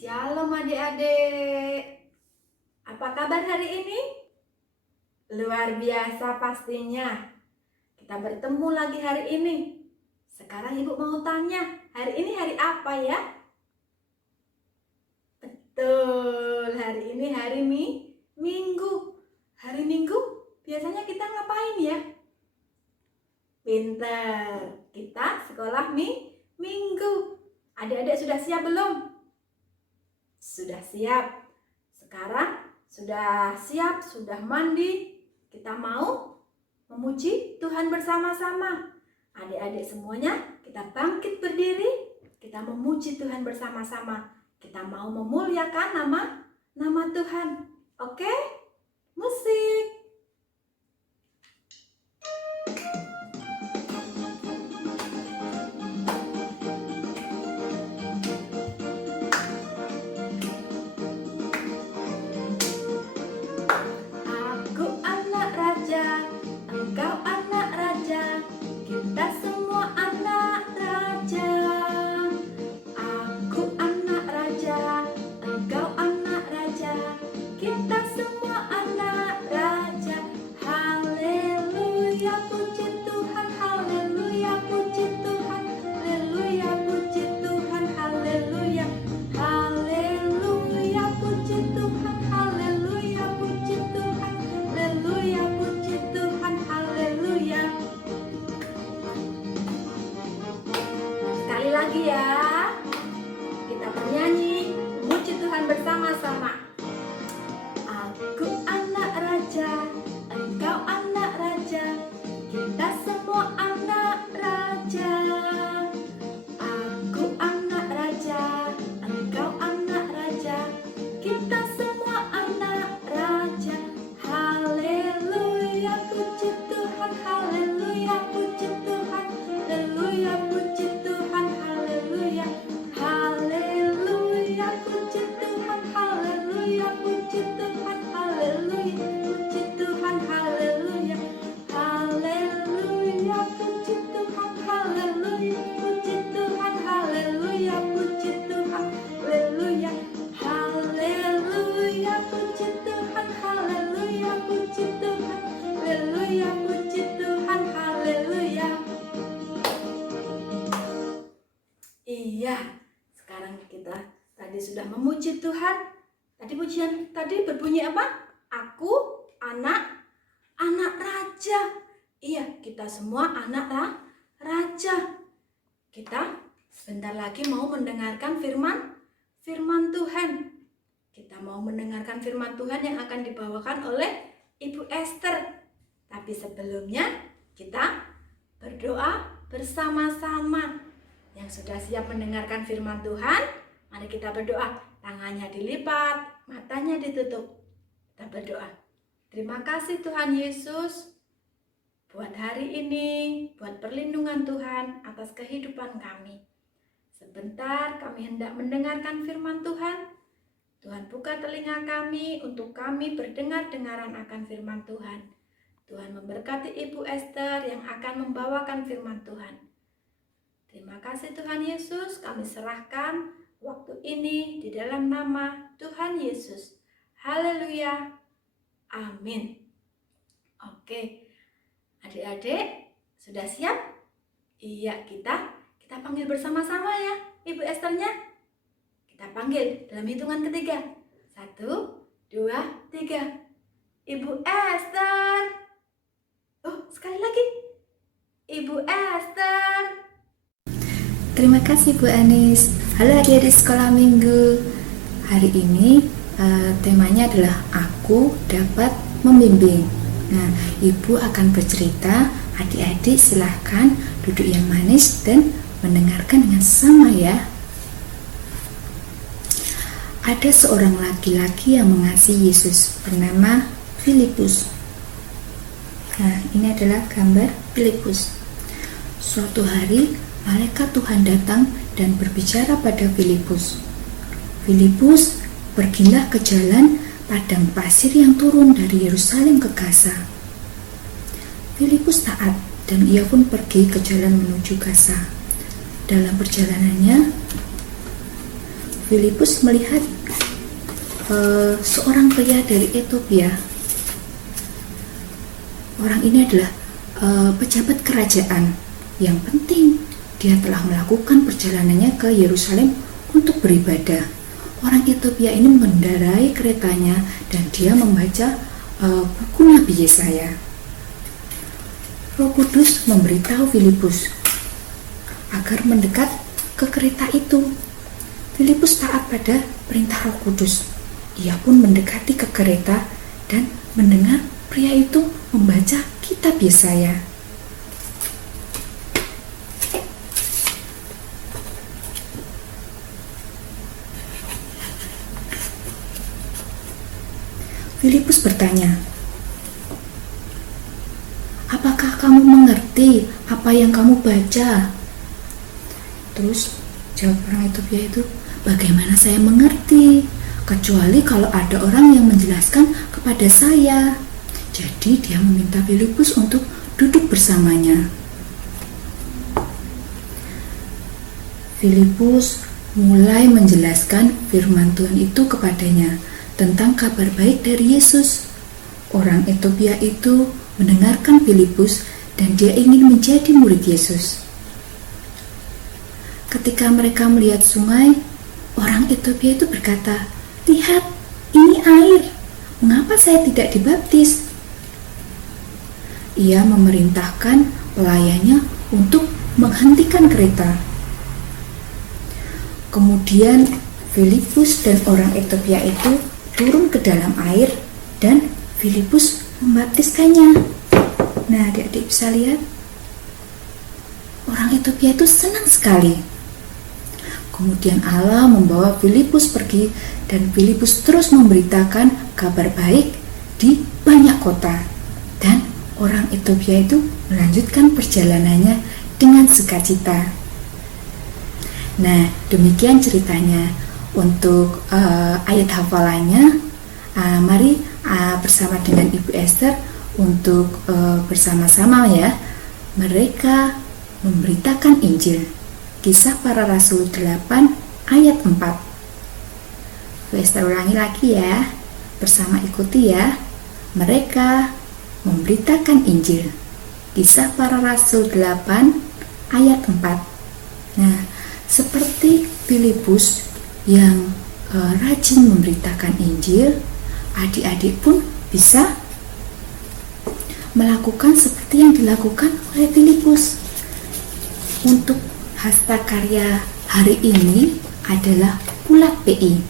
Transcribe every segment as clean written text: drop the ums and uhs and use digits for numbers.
Shalom adik-adik. Apa kabar hari ini? Luar biasa pastinya. Kita bertemu lagi hari ini. Sekarang Ibu mau tanya, hari ini hari apa ya? Betul, hari ini hari Minggu. Hari Minggu biasanya kita ngapain ya? Pinter, kita sekolah Minggu. Adik-adik sudah siap belum? Sudah siap. Sekarang sudah siap, sudah mandi. Kita mau memuji Tuhan bersama-sama. Adik-adik semuanya, kita bangkit berdiri. Kita memuji Tuhan bersama-sama. Kita mau memuliakan nama Tuhan. Oke? Musik. Engkau anak raja, kita semua anak raja. Aku anak raja, engkau anak raja, kita semua anak raja. Haleluya, puji Tuhan, haleluya, puji Tuhan, haleluya, puji Tuhan, haleluya. Haleluya, puji Tuhan, haleluya, puji Tuhan, haleluya, puji Tuhan, haleluya. Sekali lagi ya, kita bernyanyi memuji Tuhan bersama-sama. Aku anak raja, engkau anak raja, kita semua anak raja. Aku anak raja, engkau anak raja, kita semua anak raja. Haleluya, puji Tuhan, haleluya, puji Tuhan, haleluya, puji Tuhan, haleluya. Haleluya, puji Tuhan, haleluya, puji Tuhan, haleluya, puji Tuhan, haleluya. Haleluya, puji Tuhan, haleluya, puji Tuhan, haleluya, puji Tuhan, haleluya. Haleluya, puji Tuhan, haleluya, puji Tuhan, haleluya, puji Tuhan, haleluya. Iya, sekarang kita tadi sudah memuji Tuhan. Tadi pujian tadi berbunyi apa? Aku anak raja. Iya, kita semua anak raja. Kita sebentar lagi mau mendengarkan firman Tuhan. Kita mau mendengarkan firman Tuhan yang akan dibawakan oleh Ibu Esther. Tapi sebelumnya kita berdoa bersama-sama. Yang sudah siap mendengarkan firman Tuhan, mari kita berdoa. Tangannya dilipat, matanya ditutup. Kita berdoa. Terima kasih Tuhan Yesus buat hari ini, buat perlindungan Tuhan atas kehidupan kami. Sebentar kami hendak mendengarkan firman Tuhan. Tuhan buka telinga kami untuk kami berdengar-dengaran akan firman Tuhan. Tuhan memberkati Ibu Esther yang akan membawakan firman Tuhan. Terima kasih Tuhan Yesus, kami serahkan waktu ini di dalam nama Tuhan Yesus. Haleluya. Amin. Oke. Adik-adik, sudah siap? Iya, kita panggil bersama-sama ya, Ibu Esthernya. Kita panggil dalam hitungan ketiga. 1, 2, 3. Ibu Esther. Oh, sekali lagi. Ibu Esther. Terima kasih Bu Anis. Halo adik-adik sekolah minggu. Hari ini temanya adalah aku dapat membimbing. Nah, Ibu akan bercerita. Adik-adik silahkan duduk yang manis dan mendengarkan dengan sama ya. Ada seorang laki-laki yang mengasihi Yesus bernama Filipus. Nah, ini adalah gambar Filipus. Suatu hari malaikat Tuhan datang dan berbicara pada Filipus. Filipus, pergilah ke jalan padang pasir yang turun dari Yerusalem ke Gaza. Filipus taat dan ia pun pergi ke jalan menuju Gaza. Dalam perjalanannya, Filipus melihat seorang pria dari Ethiopia. Orang ini adalah pejabat kerajaan. Yang penting, dia telah melakukan perjalanannya ke Yerusalem untuk beribadah. Orang Ethiopia ini mengendarai keretanya dan dia membaca buku Nabi Yesaya. Roh Kudus memberitahu Filipus agar mendekat ke kereta itu. Filipus taat pada perintah Roh Kudus. Ia pun mendekati ke kereta dan mendengar pria itu membaca kitab Yesaya. Filipus bertanya, "Apakah kamu mengerti apa yang kamu baca?" Terus jawab orang Ethiopia itu, "Bagaimana saya mengerti? Kecuali kalau ada orang yang menjelaskan kepada saya." Jadi dia meminta Filipus untuk duduk bersamanya. Filipus mulai menjelaskan firman Tuhan itu kepadanya tentang kabar baik dari Yesus. Orang Ethiopia itu mendengarkan Filipus dan dia ingin menjadi murid Yesus. Ketika mereka melihat sungai, orang Ethiopia itu berkata, "Lihat, ini air. Mengapa saya tidak dibaptis?" Ia memerintahkan pelayannya untuk menghentikan kereta. Kemudian Filipus dan orang Ethiopia itu turun ke dalam air dan Filipus membaptiskannya. Nah, adik-adik bisa lihat, orang Ethiopia itu senang sekali. Kemudian Allah membawa Filipus pergi dan Filipus terus memberitakan kabar baik di banyak kota. Dan orang Ethiopia itu melanjutkan perjalanannya dengan sukacita. Nah, demikian ceritanya. Untuk ayat hafalannya, mari bersama dengan Ibu Esther untuk bersama-sama ya. Mereka memberitakan Injil. Kisah Para Rasul 8 ayat 4. Ibu Esther ulangi lagi ya. Bersama ikuti ya. Mereka memberitakan Injil. Kisah Para Rasul 8 ayat 4. Nah, seperti Filipus yang rajin memberitakan Injil, adik-adik pun bisa melakukan seperti yang dilakukan oleh Filipus. Untuk hasta karya hari ini adalah ulat PI.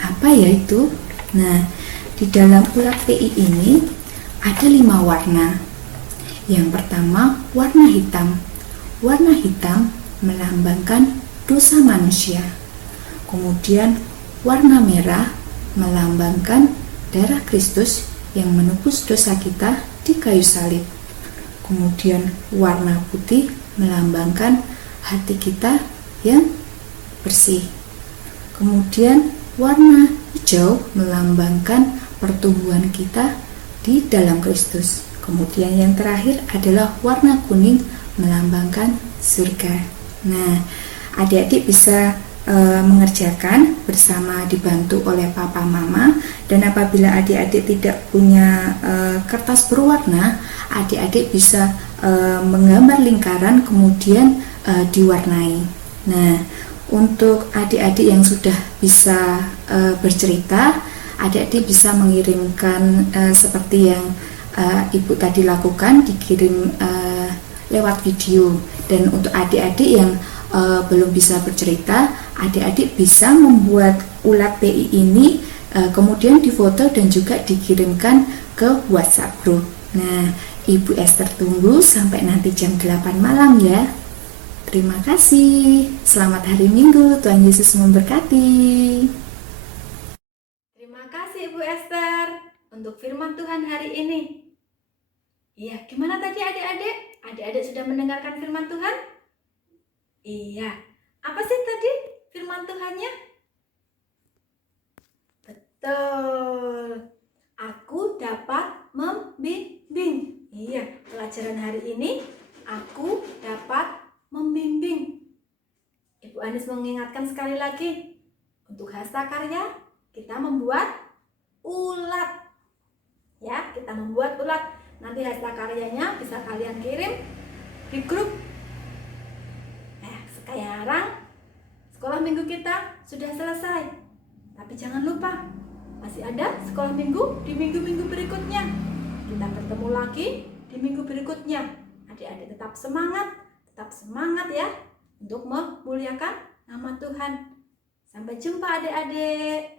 Apa ya itu? Nah, di dalam ulat PI ini ada 5 warna. Yang pertama, warna hitam. Warna hitam melambangkan dosa manusia. Kemudian warna merah melambangkan darah Kristus yang menebus dosa kita di kayu salib. Kemudian warna putih melambangkan hati kita yang bersih. Kemudian warna hijau melambangkan pertumbuhan kita di dalam Kristus. Kemudian yang terakhir adalah warna kuning melambangkan surga. Nah, adik-adik bisa mengerjakan bersama dibantu oleh papa mama, dan apabila adik-adik tidak punya kertas berwarna, adik-adik bisa menggambar lingkaran kemudian diwarnai. Nah, untuk adik-adik yang sudah bisa bercerita, adik-adik bisa mengirimkan seperti yang ibu tadi lakukan, dikirim lewat video. Dan untuk adik-adik yang belum bisa bercerita, adik-adik bisa membuat ulat PI ini kemudian difoto dan juga dikirimkan ke WhatsApp group. Nah, Ibu Esther tunggu sampai nanti jam 8 malam ya. Terima kasih. Selamat hari Minggu. Tuhan Yesus memberkati. Terima kasih Ibu Esther untuk firman Tuhan hari ini. Iya, gimana tadi adik-adik? Adik-adik sudah mendengarkan firman Tuhan? Iya, apa sih tadi firman Tuhannya? Betul, aku dapat membimbing. Iya, pelajaran hari ini, aku dapat membimbing. Ibu Anis mengingatkan sekali lagi, Untuk hasta karya kita membuat ulat. Ya, kita membuat ulat. Nanti hasta karyanya bisa kalian kirim di grup. Sekarang sekolah minggu kita sudah selesai. Tapi jangan lupa, masih ada sekolah minggu di minggu-minggu berikutnya. Kita bertemu lagi di minggu berikutnya. Adik-adik tetap semangat ya untuk memuliakan nama Tuhan. Sampai jumpa adik-adik.